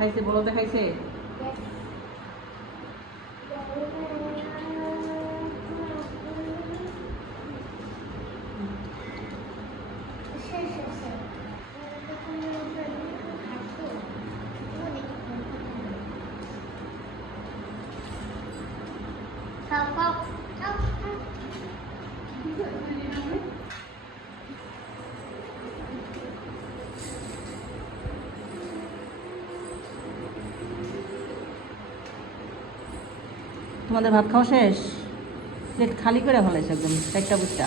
খাইছে বলো তো খাইছে? তোমাদের ভাত খাওয়া শেষ? প্লেট খালি করে ফেলাইছে একদম একটা বুঝটা।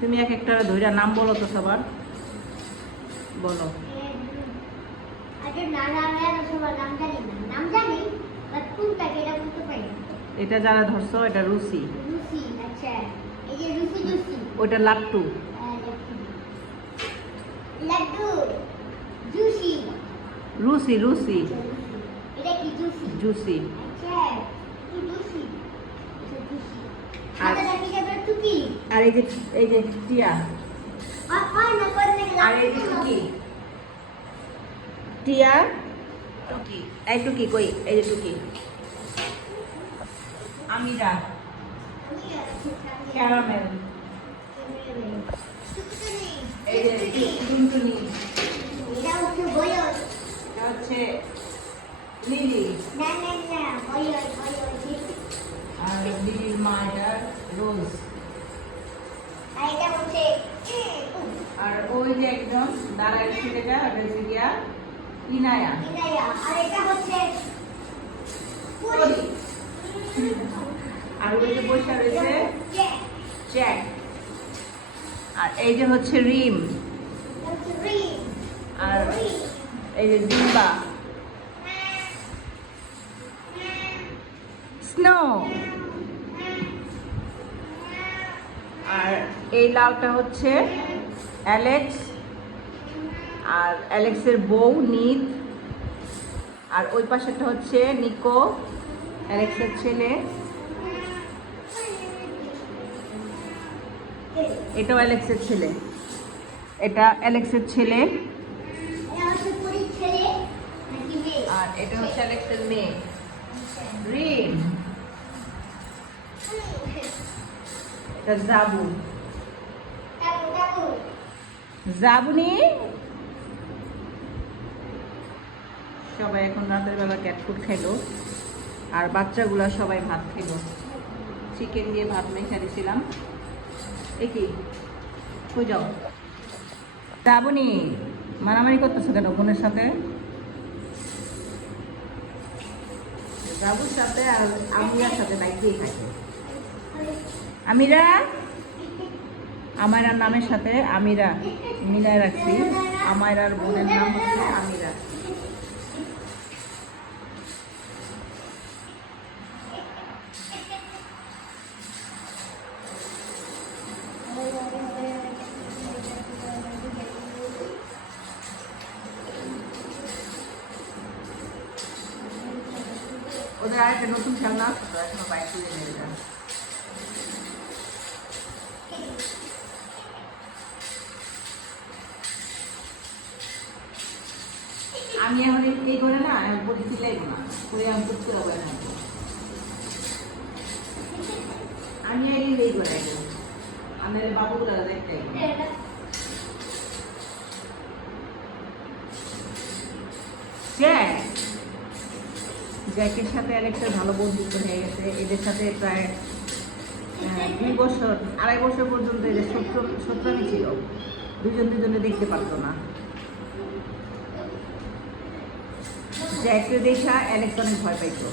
তুমি এক একটা ধৈরা নাম বলো তো সবার, বলো। এটা যারা ধরছো এটা রুসি, ওটা লাট্টু, রুসি রুসি, জুসি। আর এই যে টিয়া, আর এই যে টুকি, টিয়া টুকি, এই টুকি কই, এই যে টুকি, আমিরা, ক্যারামেল, এই যে টুনটুনি, এটা হচ্ছে লিলি, আর লিলির মা এটা রোজ, আর ওই যে একদম দাঁড়ায় ছেলেটা ওটা হচ্ছে গিয়া ইনায়া, আর ওই যে বসে রয়েছে জ্যাক, আর এই যে হচ্ছে রিম, আর এই যে জিম্বা, স্নো, আর এই লালটা হচ্ছে অ্যালেক্স, আর অ্যালেক্সের বউ নিদ, আর ওই পাশেরটা হচ্ছে নিকো, অ্যালেক্সের ছেলে, এটাও অ্যালেক্সের ছেলে, এটা অ্যালেক্সের ছেলে, আর এটা হচ্ছে অ্যালেক্সের মেয়ে রিম, এটা জাবু, জাবুনি। সবাই এখন রাতের বেলা ক্যাট ফুড খাইলো, আর বাচ্চাগুলা সবাই ভাত খেলো, চিকেন দিয়ে ভাত মেখে দিয়েছিলাম। এই কি কই যাও জাবুনি, মারামারি করতেছো কেন বোনের সাথে? জাবুর সাথে আর আমিরার সাথে বাইকেই থাকে। আমিরা, আমায়রার নামের সাথে আমিরা মিলায় রাখছি, আমায়রার বোনের নাম হচ্ছে আমিরা। ওদের আরেকটা নতুন খেলনা আসতো, এখনো বাইক তুলে নিয়ে যান। আমি এখন এই করে না বডি সিলাইব না করে আমি করতে হবে না, আমি এই করে আমি বাবুগুলো দেখতে জ্যাকের সাথে আরেকটা ভালো বন্ধুত্ব হয়ে গেছে। এদের সাথে প্রায় 2 বছর 2.5 বছর পর্যন্ত এদের শত্রুতামি ছিল, দুজনে দেখতে পারতো না। জ্যাককে দেখা অ্যালেক্স অনেক ভয় পাইতো।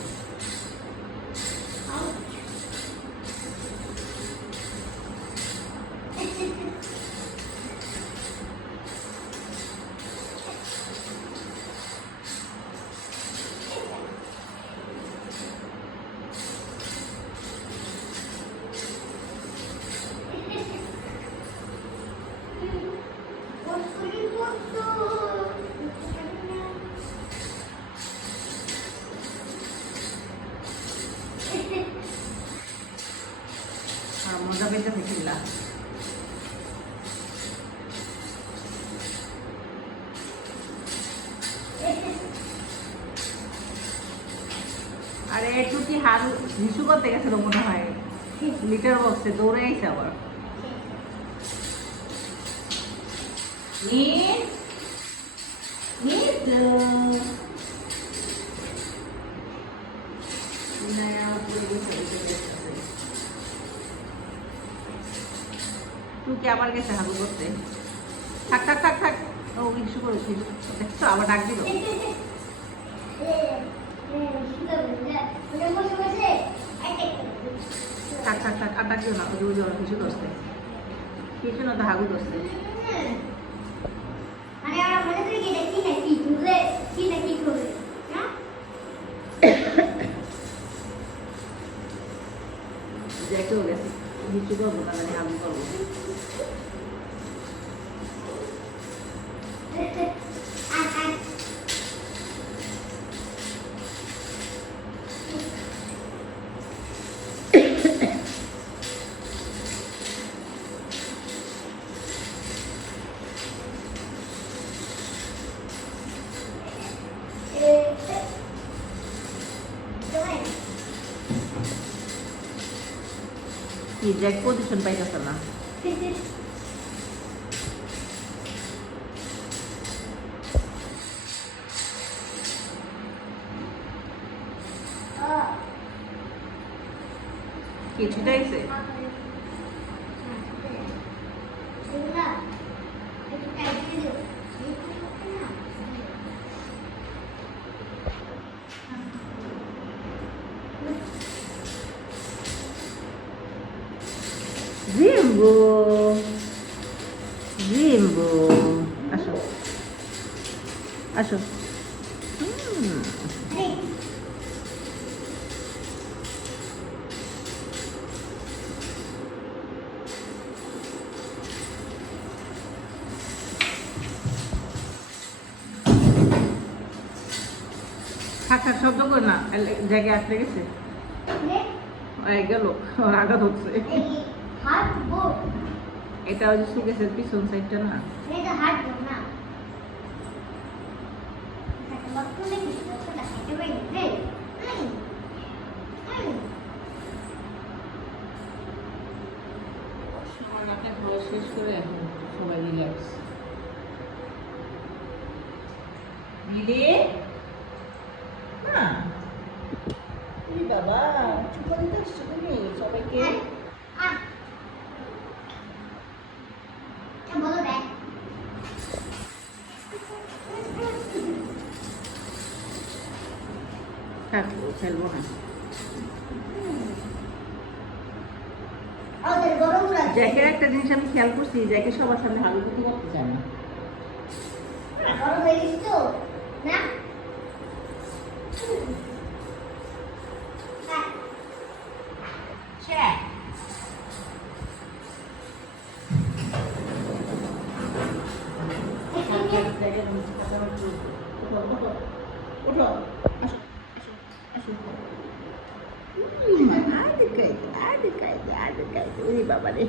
আরে একটু কি হাত হিসু করতে গেছে তো মনে হয় লিটার বক্সে দৌড়ে আইছে আবার তুই কি আবার গেছে হাগু করতে থাক থাক থাক থাক ও হিসু করেছি দেখছো আবার ডাক দিল থাক থাক থাক আর ডাক দিও না ওই যে ওরা কিছু করছে কিছু না তো হাগু করছে দেখেও গেছে কিছু করবো না মানে হাগু করবো কি জ্যাক পজিশন পাইতেছে না কি ছুটাইছে Zimbo, Zimbo, আসো, আসো. থাক থাক শব্দ কর না জায়গায় আটকে গেছে গেল ওর আঘাত হচ্ছে এটা ওই যে সুকেসের পিছন সাইডটা না শেষ করে এখন সবাই রিল্যাক্স মিলে না বাবা চুপ দিতে আসছো তুমি সবাইকে থাকবো খেলবো না জ্যাকের একটা জিনিস আমি খেয়াল করছি জ্যাকে সবার সামনে হাগুগুতি করতে চায় না ওঠো আসো আসো আসো বাবা রে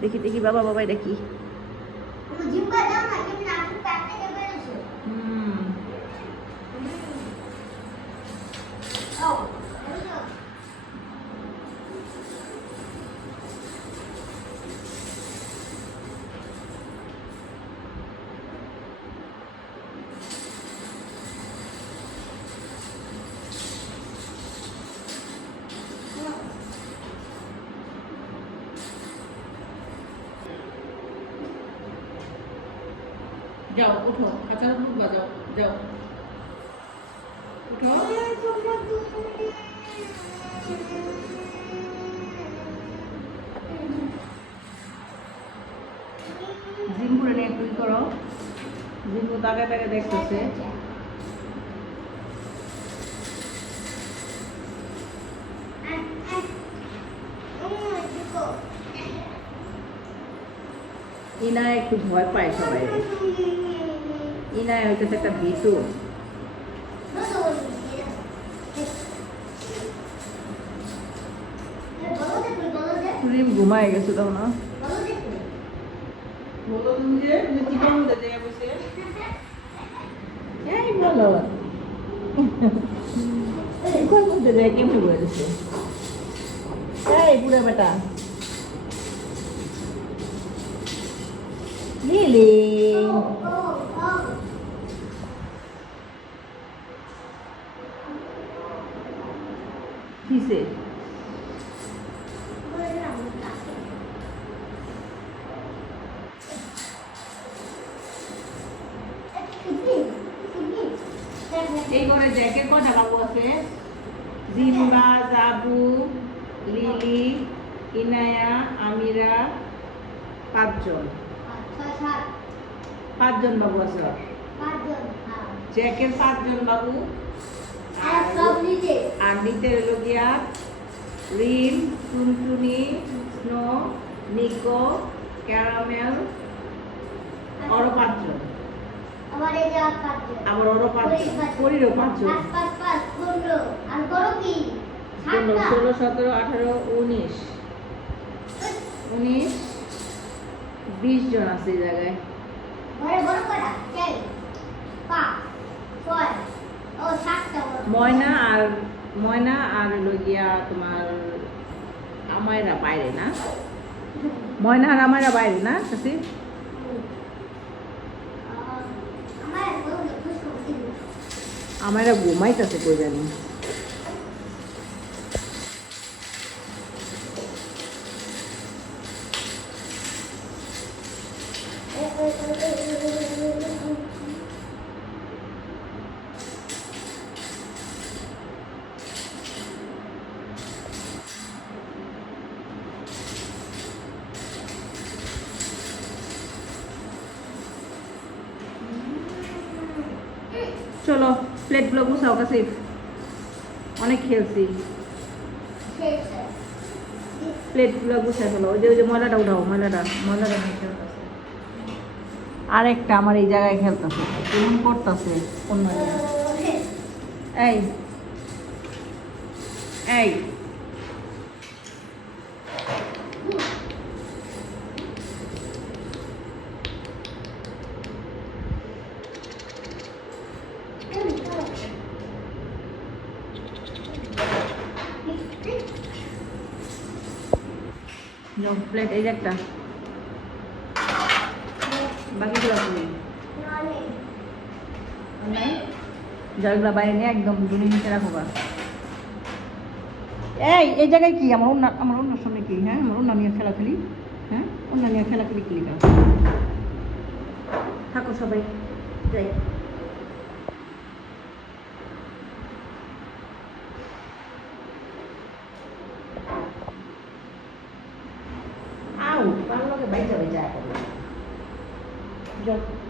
দেখি দেখি বাবা বাবা এটা কি যাও উঠো খাঁচার উপর যাও যাও উঠো জিম্বুরে নিয়ে তুই করো জিম্বু তাকে তাকে দেখতেছে ইনা একটু ভয় পায় সবাই ইনা হইতেছে একটা ভীতু রিম ঘুমায় গেছে তো না বলো তুমি যে কি বলতে যাই বসে এই বলো এখন মধ্যে যায় কেমনি বলে দিচ্ছে এই পুরো বেটা লিলি কিসে এই ঘরে জ্যাকে কটা বাবু আছে জিম্বা জাবু লিলি ইনায়া আমিরা 5 জন 5 জন বাবু আছে জ্যাকের 5 জন বাবু আর নিতে হলো গিয়া রিম টুনটুনি স্নো নিকো ক্যারামেল আরো 5 জন আমার ওরও 5 জন পরিরও 5 জন 16 17 18 19 20 জন আছে এই জায়গায় ময়না আর হলো গিয়া তোমার আমায়রা বাইরে না ময়না আর আমায়রা বাইরে না কাছে আমায়রা ঘুমাইতেছে কই জানি চলো প্লেটগুলো গুছাও কাসিফ অনেক খেলছি প্লেটগুলো গুছাই ফেলো ওই যে ময়লাটা উঠাও ময়লাটা আরেকটা আমার এই জায়গায় খেলতেছে কেমন করতেছে অন্য এই এই প্লেট এই যে একটা বাকিগুলো তুমি জলগুলো বাইরে নিয়ে একদম দুনির নিচে রাখো বা এই জায়গায় কি আমার অন্য সামনে কি হ্যাঁ আমার অন্য নিয়ে খেলাখেলি হ্যাঁ অন্য নিয়ে খেলাখেলি কি থাকো সবাই যাই আউ ভালো লাগে বাইরে যাবে যা করবে